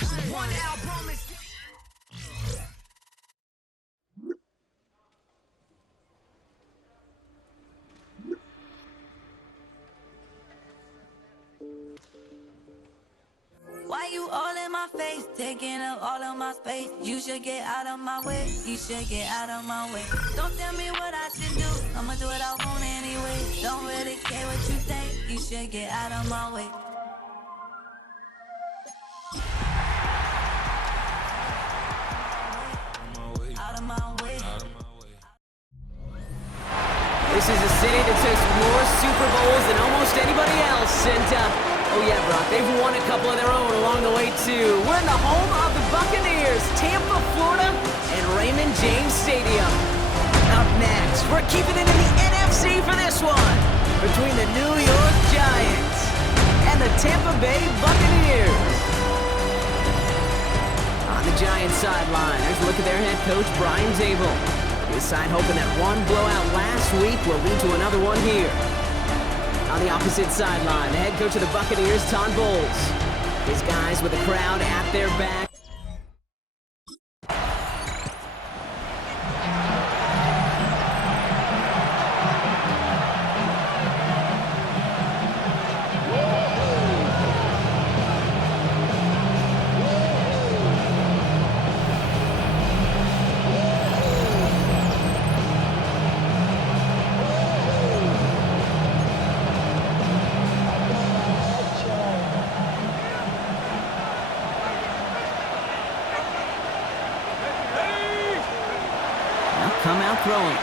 One album is... Why you all in my face, taking up all of my space? You should get out of my way, you should get out of my way. Don't tell me what I should do, I'ma do what I want anyway. Don't really care what you think, you should get out of my way. Out of my way. This is a city that took more Super Bowls than almost anybody else, and oh yeah, Brock, they've won a couple of their own along the way too. We're in the home of the Buccaneers, Tampa, Florida, and Raymond James Stadium. Up next, we're keeping it in the NFC for this one, between the New York Giants and the Tampa Bay Buccaneers. On the Giants sideline, there's a look at their head coach, Brian Dable. His side hoping that one blowout last week will lead to another one here. On the opposite sideline, the head coach of the Buccaneers, Todd Bowles. His guys with the crowd at their back. Come out throwing.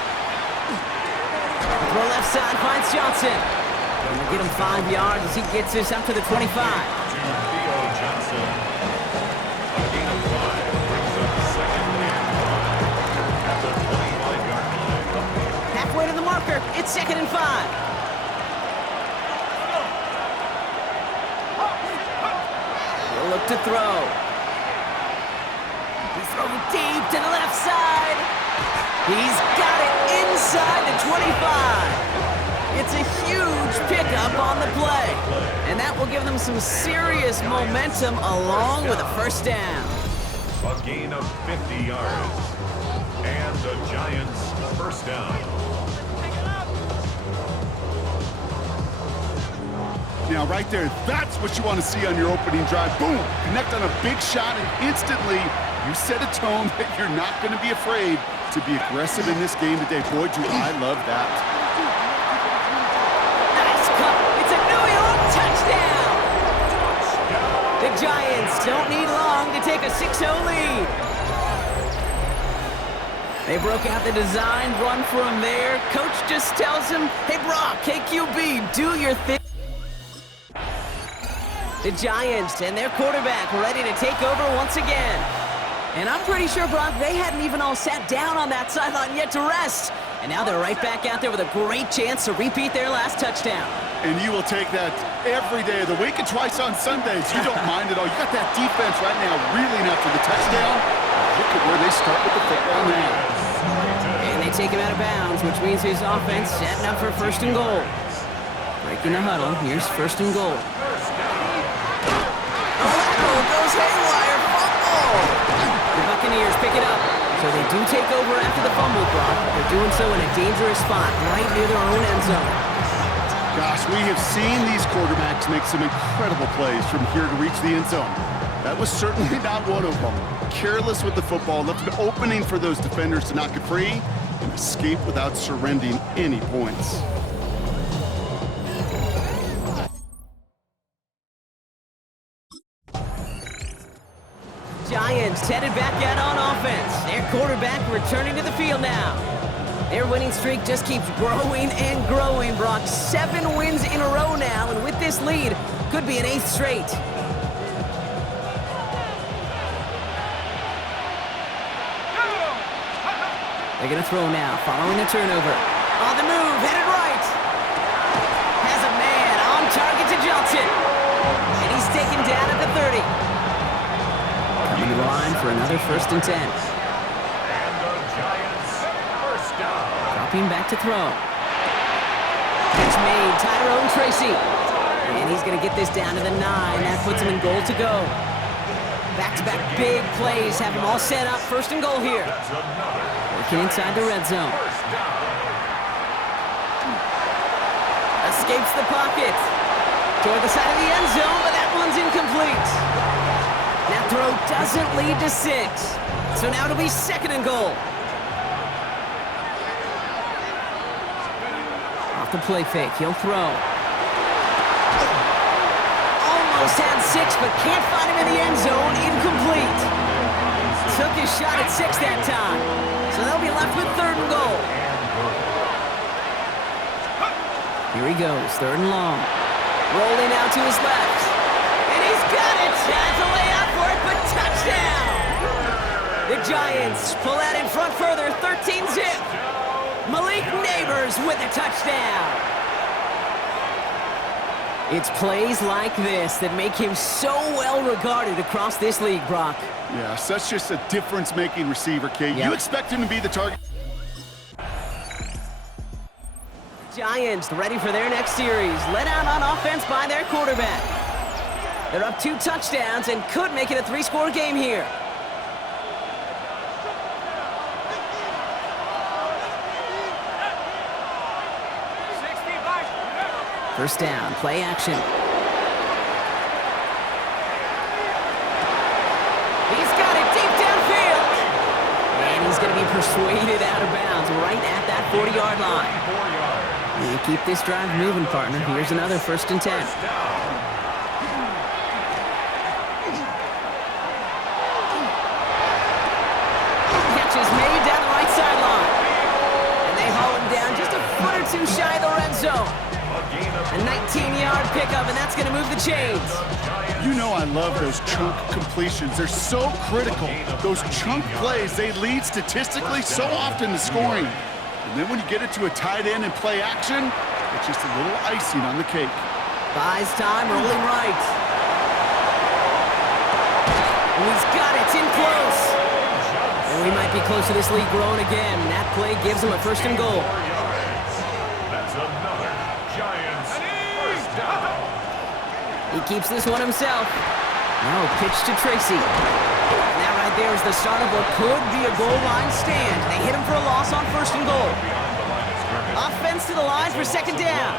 Throw left side, finds Johnson. And we'll get him 5 yards as he gets this up to the 25. Theo Johnson. A gain of 5 brings up second and 5 at the 25-yard line. Halfway to the marker, it's 2nd and 5. He'll look to throw. He's throwing deep to the left side. He's got it inside the 25. It's a huge pickup on the play. And that will give them some serious momentum along with a first down. A gain of 50 yards. And the Giants first down. Now, right there, that's what you want to see on your opening drive. Boom! Connect on a big shot, and instantly you set a tone that you're not going to be afraid to be aggressive in this game today. Boy, do I love that. Nice cut. It's a New York touchdown. The Giants don't need long to take a 6-0 lead. They broke out the design run from there. Coach just tells him, hey, Brock, hey, QB, do your thing. The Giants and their quarterback ready to take over once again. And I'm pretty sure, Brock, they hadn't even all sat down on that sideline yet to rest. And now they're right back out there with a great chance to repeat their last touchdown. And you will take that every day of the week and twice on Sundays. You don't mind at all. You got that defense right now reeling after the touchdown. Look at where they start with the football now. And they take him out of bounds, which means his offense setting up for 1st and goal. Breaking the huddle, here's 1st and goal. Goes haywire, fumble! The Buccaneers pick it up, so they do take over after the fumble, Brock. They're doing so in a dangerous spot, right near their own end zone. Gosh, we have seen these quarterbacks make some incredible plays from here to reach the end zone. That was certainly not one of them. Careless with the football, left an opening for those defenders to knock it free and escape without surrendering any points. Giants headed back out on offense. Their quarterback returning to the field now. Their winning streak just keeps growing and growing, Brock. 7 wins in a row now, and with this lead, could be an 8th straight. They're going to throw now, following the turnover. On the move, headed right. Has a man on target to Johnson. And he's taken down at the 30. Coming to the line for another 1st and 10. And the Giants first down. Dropping back to throw. Catch made, Tyrone Tracy. And he's going to get this down to the 9. That puts him in goal to go. Back-to-back big plays have them all set up. First and goal here. That's another Working inside the red zone. first down. Escapes the pocket. Toward the side of the end zone, but that one's incomplete. That throw doesn't lead to 6. So now it'll be second and goal. Off the play fake, he'll throw. Almost had 6, but can't find him in the end zone. Incomplete. Took his shot at 6 that time. So they'll be left with third and goal. Here he goes, third and long. Rolling out to his left. And he's got it! Has to lay out for it, but touchdown! The Giants pull out in front further, 13-zip. Malik Neighbors with a touchdown. It's plays like this that make him so well regarded across this league, Brock. Yeah, such just a difference-making receiver, Kate. Yep. You expect him to be the target. Giants ready for their next series. Led out on offense by their quarterback. They're up 2 touchdowns and could make it a 3-score game here. First down, play action. He's got it deep downfield. And he's going to be persuaded out of bounds right at that 40-yard line. You keep this drive moving, partner. Here's another 1st and 10. Catch is made down the right sideline. And they haul him down just a foot or 2 shy of the red zone. A 19-yard pickup, and that's going to move the chains. You know I love those chunk completions. They're so critical. Those chunk plays, they lead statistically so often to scoring. And then when you get it to a tight end and play action, it's just a little icing on the cake. Buys time, rolling right. And he's got it, it's in close. And we might be close to this lead growing again. That play gives him a 1st and goal. That's another Giants first down. He keeps this one himself. Now pitch to Tracy. And that right there is the start of what could be a goal line stand. They hit him for a loss on 1st and goal. Offense to the line for 2nd down.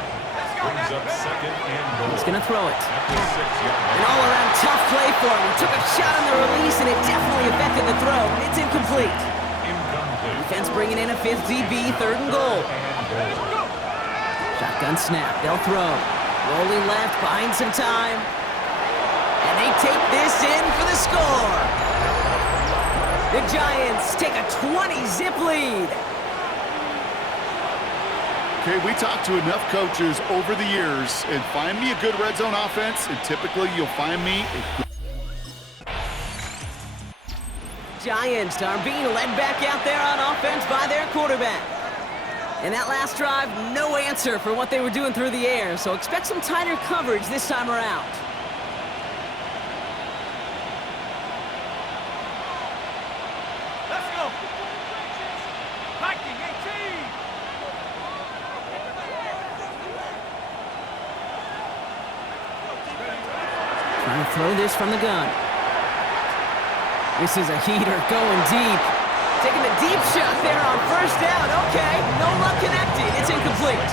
Brings up second and goal. He's going to throw it. At the 6-yard An all-around tough play for him. He took a shot on the release, and it definitely affected the throw. It's incomplete. incomplete. Defense bringing in a 5th DB, 3rd and goal. Shotgun snap. They'll throw. Rolling left, buying some time. And they take this in for the score. The Giants take a 20-zip lead. Okay, we talked to enough coaches over the years, and find me a good red zone offense, and typically you'll find me a good... Giants are being led back out there on offense by their quarterback. And that last drive, no answer for what they were doing through the air, so expect some tighter coverage this time around. Let's go. Viking 18. Trying to throw this from the gun. This is a heater going deep. Taking the deep shot there on 1st down. Okay, no luck connected. It's incomplete.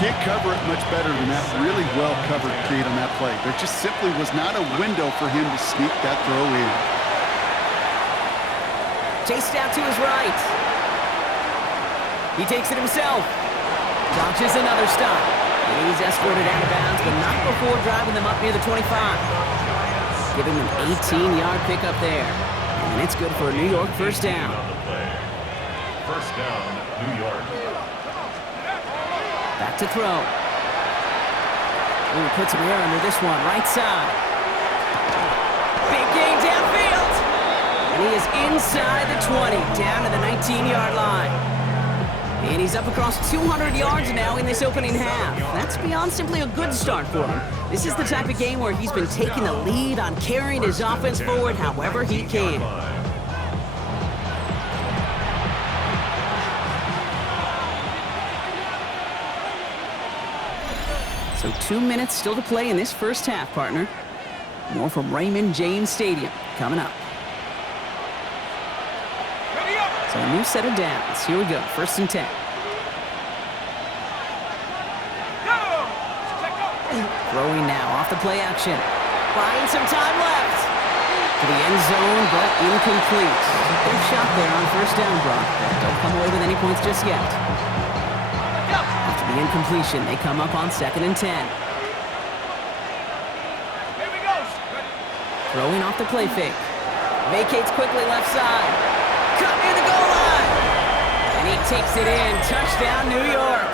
Can't cover it much better than that. Really well covered, Kate, on that play. There just simply was not a window for him to sneak that throw in. Chased out to his right. He takes it himself. Dodges another stop. And he's escorted out of bounds, but not before driving them up near the 25. Give him an 18-yard pickup there. And it's good for a New York 1st down. On the play. First down, New York. Back to throw. Ooh, puts him there under this one, right side. Big gain downfield. And he is inside the 20, down to the 19-yard line. And he's up across 200 yards now in this opening half. That's beyond simply a good start for him. This is the type of game where he's been taking the lead on carrying his offense forward however he can. So 2 minutes still to play in this 1st half, partner. More from Raymond James Stadium coming up. So a new set of downs. Here we go, 1st and 10. Throwing now off the play action. Buying some time left. To the end zone, but incomplete. Their shot there on 1st down, Brock. But don't come away with any points just yet. After the incompletion, they come up on 2nd and 10. Throwing off the play fake. Vacates quickly left side. Cut near the goal line. And he takes it in. Touchdown, New York.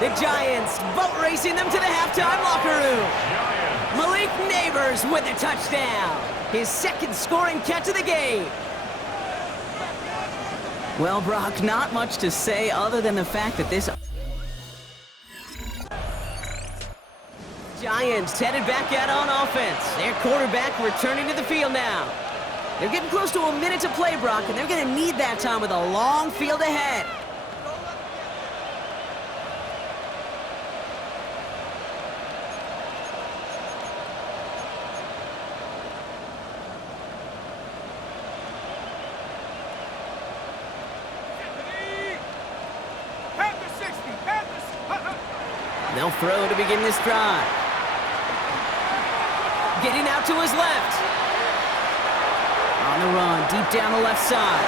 The Giants boat racing them to the halftime locker room. Malik Neighbors with a touchdown. His 2nd scoring catch of the game. Well, Brock, not much to say other than the fact that this Giants headed back out on offense. Their quarterback returning to the field now. They're getting close to a minute to play, Brock, and they're going to need that time with a long field ahead. They'll throw to begin this drive. Getting out to his left. On the run, deep down the left side.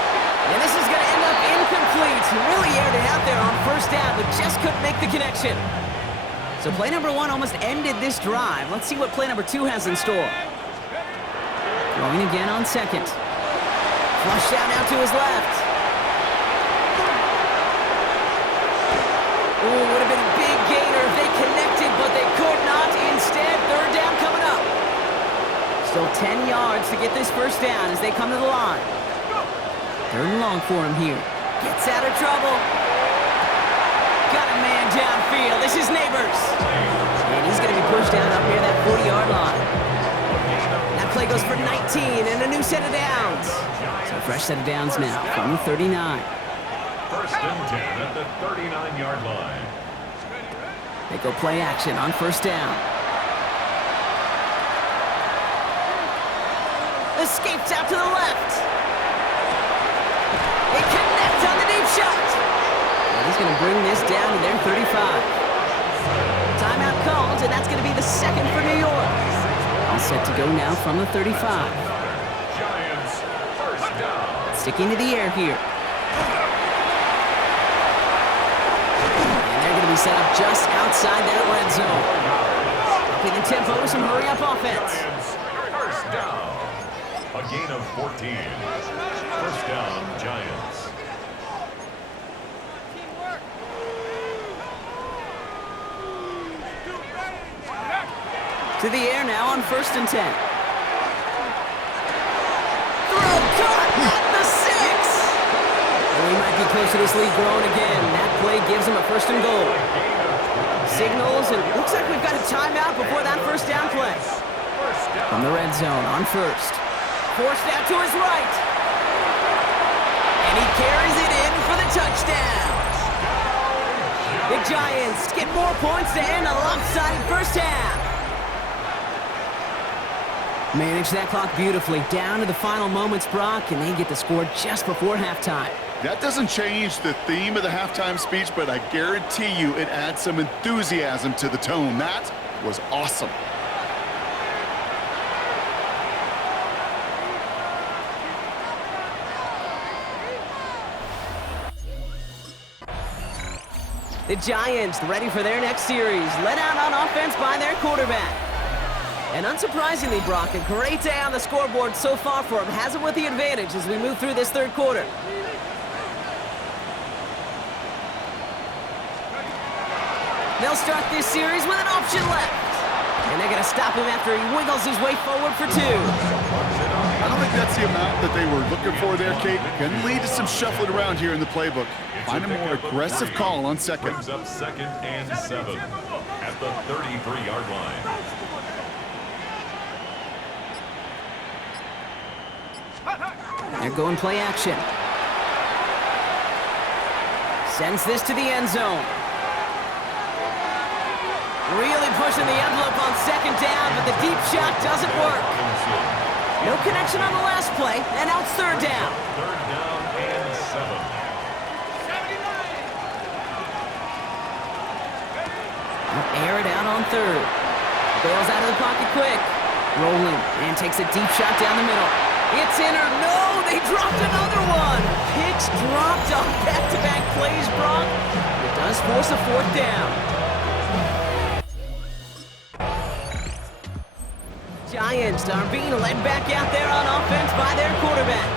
And this is going to end up incomplete. He really aired it out there on 1st down, but just couldn't make the connection. So play number 1 almost ended this drive. Let's see what play number 2 has in store. Throwing again on 2nd. Flush down out to his left. Ooh, would have been a big gainer if they connected, but they could not. Instead, 3rd down coming up. Still 10 yards to get this 1st down as they come to the line. 3rd and long for him here. Gets out of trouble. Got a man downfield. This is Neighbors. And he's going to be pushed down up near that 40-yard line. That play goes for 19 and a new set of downs. So a fresh set of downs now from the 39. 1st and 10 at the 39-yard line. They go play action on 1st down. Escapes out to the left. They connect on the deep shot. And he's going to bring this down to their 35. Timeout called, and that's going to be the 2nd for New York. All set to go now from the 35. Giants, 1st down. Sticking to the air here. Be set up just outside that red zone. Upping the tempo with some hurry-up offense. Giants, 1st down. A gain of 14. 1st down, Giants. To the air now on 1st and 10. Throw caught at the 6. We might be close to this lead growing again. That play gives him a 1st and goal. Signals, and looks like we've got a timeout before that 1st down play. From the red zone on 1st. Forced out to his right. And he carries it in for the touchdown. The Giants get more points to end a lopsided 1st half. Manage that clock beautifully down to the final moments, Brock, and they get the score just before halftime. That doesn't change the theme of the halftime speech, but I guarantee you it adds some enthusiasm to the tone. That was awesome. The Giants ready for their next series, led out on offense by their quarterback. And unsurprisingly, Brock, a great day on the scoreboard so far for him. Has him with the advantage as we move through this 3rd quarter. They'll start this series with an option left. And they're going to stop him after he wiggles his way forward for 2. I don't think that's the amount that they were looking for there, Kate. Going to lead to some shuffling around here in the playbook. Find a more aggressive call on 2nd. Brings up 2nd and 7 at the 33-yard line. They're going play action. Sends this to the end zone. Really pushing the envelope on second down, but the deep shot doesn't work. No connection on the last play, and now it's third down. Third down and 7. Air it out on third. Bails out of the pocket quick. Rolling, and takes a deep shot down the middle. It's in or no, they dropped another one. Picks dropped on back-to-back plays, Brock. It does force a fourth down. Giants are being led back out there on offense by their quarterback.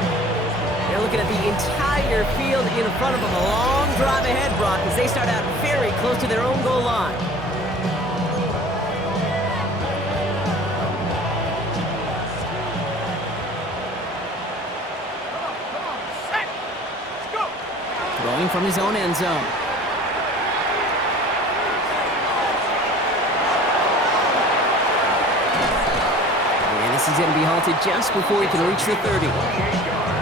They're looking at the entire field in front of them. A long drive ahead, Brock, as they start out very close to their own goal line. Throwing from his own end zone. And this is going to be halted just before he can reach the 30.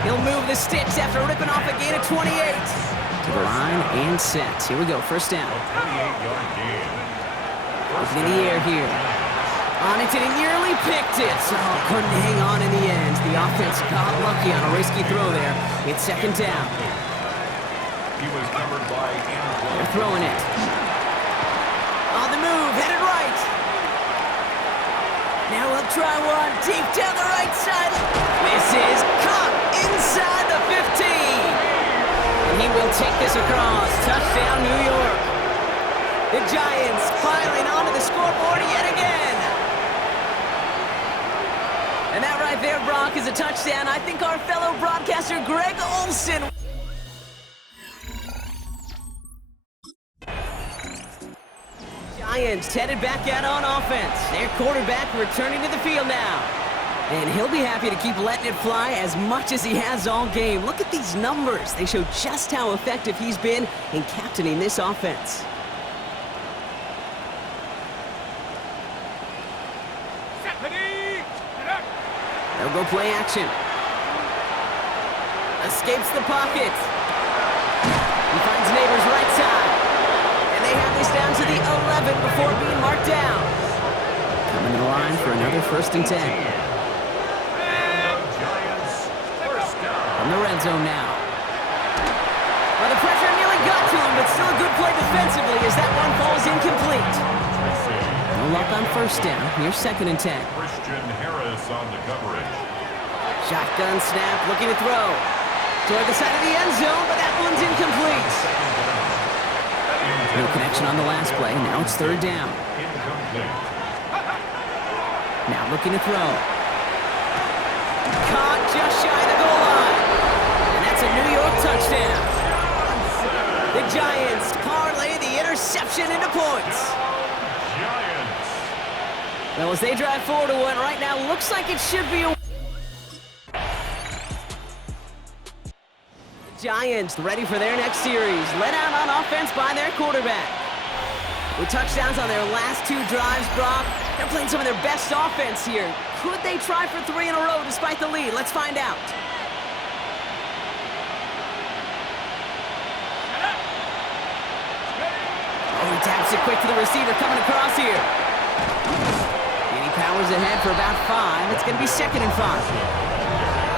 He'll move the sticks after ripping off a gain of 28. To the line and set. Here we go, first down. 28-yard gain. Looking in the air here. On it, and he nearly picked it. So couldn't hang on in the end. The offense got lucky on a risky throw there. It's second down. He was covered by They're throwing it. On the move, headed right. Now we'll try one deep down the right side. This is caught inside the 15. And he will take this across. Touchdown, New York. The Giants piling onto the scoreboard yet again. And that right there, Brock, is a touchdown. I think our fellow broadcaster, Greg Olson, Giants headed back out on offense. Their quarterback returning to the field now. And he'll be happy to keep letting it fly as much as he has all game. Look at these numbers. They show just how effective he's been in captaining this offense. They'll go play action. Escapes the pocket. He finds Neighbors right side. And they have this down to the 11 before being marked down. Coming to the line for another 1st and 10. From the red zone now. Well, the pressure nearly got to him, but still a good play defensively as that one falls incomplete. No luck on first down. Here's 2nd and 10. Christian Harris on the coverage. Shotgun snap, looking to throw. Toward the side of the end zone, but that one's incomplete. No connection on the last play. Now it's 3rd down. Now looking to throw. Caught just shy of the goal line. And that's a New York touchdown. The Giants parlay the interception into points. Well, as they drive forward to one right now, looks like it should be a... Giants ready for their next series, led out on offense by their quarterback. With touchdowns on their last 2 drives, Brock, they're playing some of their best offense here. Could they try for 3 in a row despite the lead? Let's find out. Oh, he taps it quick to the receiver coming across here. And he powers ahead for about 5. It's going to be 2nd and 5.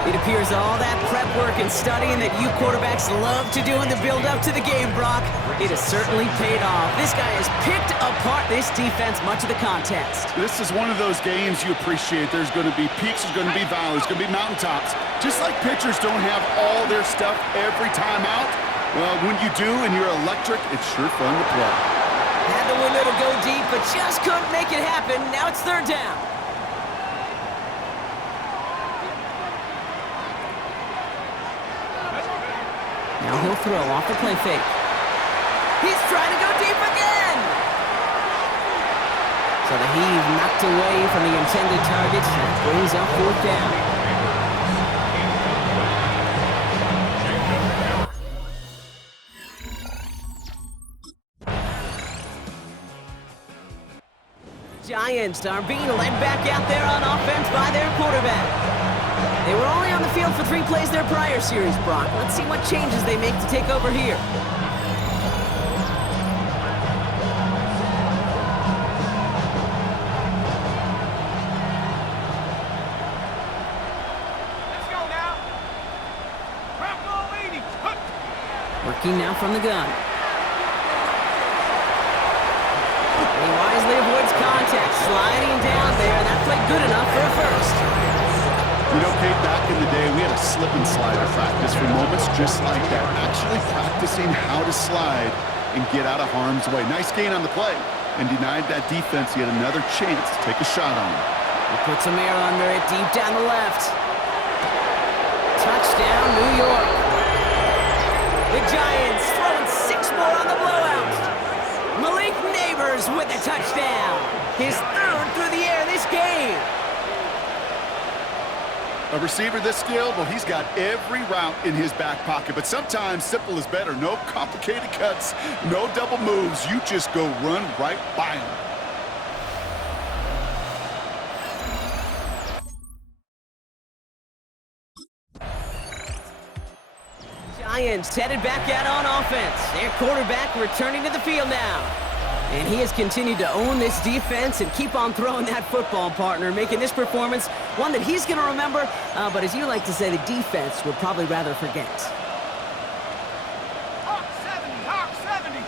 It appears all that prep work and studying that you quarterbacks love to do in the build-up to the game, Brock, it has certainly paid off. This guy has picked apart this defense much of the contest. This is one of those games you appreciate. There's going to be peaks, there's going to be valleys, there's going to be mountaintops. Just like pitchers don't have all their stuff every time out, well, when you do and you're electric, it's sure fun to play. Had the window to go deep, but just couldn't make it happen. Now it's 3rd down. Now he'll throw off the play fake. He's trying to go deep again! So the heave knocked away from the intended target. That brings up 4th down. Giants are being led back out there on offense by their quarterback. They were only on the field for 3 plays their prior series, Brock. Let's see what changes they make to take over here. Looking now from the gun. He wisely avoids contact, sliding down there, and that played good enough for a first. You know, Kate, back in the day, we had a slip and slide practice for moments just like that. Actually practicing how to slide and get out of harm's way. Nice gain on the play, and denied that defense yet another chance to take a shot on him. He puts some air under it, deep down the left. Touchdown, New York. The Giants throwing 6 more on the blowout. Malik Neighbors with a touchdown. His 3rd through the air this game. A receiver this skilled, well, he's got every route in his back pocket, but sometimes simple is better. No complicated cuts, no double moves. You just go run right by him. Giants headed back out on offense. Their quarterback returning to the field now. And he has continued to own this defense and keep on throwing that football, partner, making this performance one that he's going to remember, but as you like to say, the defense would probably rather forget. Hawk 70, Hawk 70.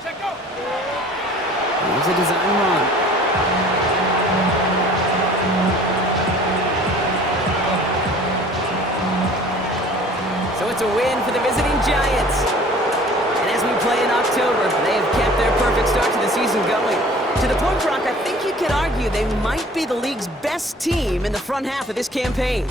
Check go. Here's a design run. So it's a win for the visiting Giants. And as we play in October, they have kept their perfect start to the season going. To the point, Brock, I think you could argue they might be the league's best team in the front half of this campaign.